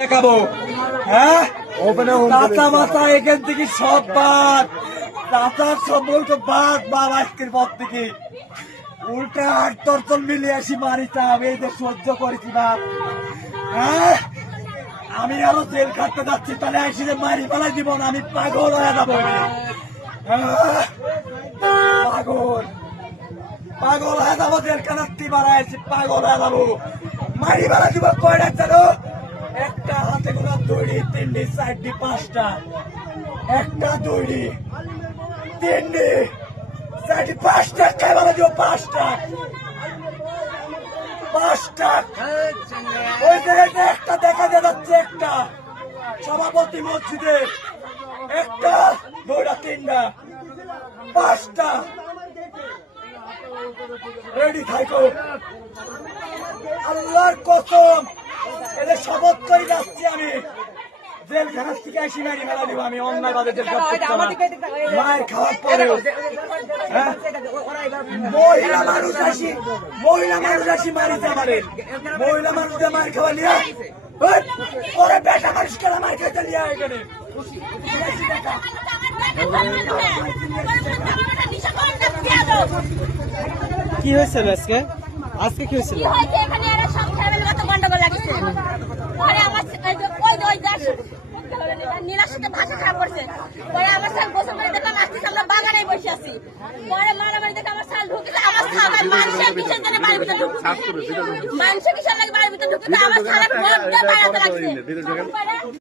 দেখাবো হ্যাঁ চাচা মাথা এখান থেকে সব বাদ চাচার সম্পর্ক বাদ বাবা আজকের পর থেকে উল্টা আট দর্শন মিলিয়ে আসি মারিতাম এই যে সহ্য করেছি বাপ হ্যাঁ আমি আরো জেল খাটতে যাচ্ছি তাহলে আসি যে মারি ফেলাই দিব না আমি পাগল হয়ে যাবো পাগল পাগল হয়ে যাবো জেল খানাচ্ছি মারাইছি পাগল হয়ে যাবো মারি ফেলাই দিব কয়টা জানো একটা হাতে গোনা দড়ি তিনটি চারটি পাঁচটা একটা দড়ি তিনটি চারটি পাঁচটা খেলা দিব পাঁচটা পাঁচটা ওই জায়গাটা একটা দেখা যাচ্ছে একটা সভাপতি মসজিদে একটা দুইটা তিনটা পাঁচটা রেডি থাকো আল্লাহর কসম এদের শপথ করে যাচ্ছি আমি জেলখানা থেকে আসি মারি মেলা দিব আমি অন্যায় ভাবে মায়ের খাওয়ার পরেও মহিলা মানুষ আসি মারিতে আমাদের মহিলা মানুষদের মার খাওয়া নিয়ে পরে বেটা মানুষ কেন মার খেতে নিয়ে এখানে কি হয়েছিল আজকে আজকে কি হয়েছিল নীলার সাথে ভাষা খারাপ করছে পরে আমার সাল গোসল করে দেখলাম আসতে আমরা বাগানে বসে আছি পরে মারামারি দেখে আমার সাল ঢুকেছে আমার খাবার মানুষের কিসের জন্য বাড়ির ভিতরে ঢুকছে মানুষের কিসের লাগে বাড়ির ভিতরে ঢুকছে আমার সারা ঘর দিয়ে বাড়াতে লাগছে